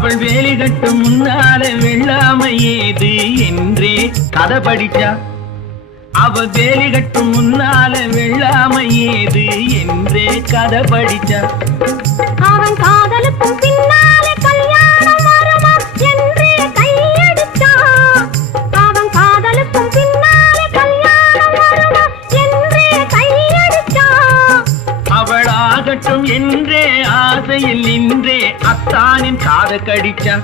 அவள் வேலி கட்டும் முன்னால வெள்ளாமை ஏது என்றே கதை படிச்சா. அவ வேலி கட்டும் முன்னால வெள்ளாமை ஏது என்றே கதை படிச்சா. அவன் காதலுக்கும் பின்னாலே கல்யாணம் வருமா என்றே கையடிச்சா. அவன் காதலுக்கும் பின்னாலே கல்யாணம் வருமா என்றே கையடிச்சா. அவளாகட்டும் என்றே ஆசையில் நின்றே அத்தானின் காத கடிச்சா.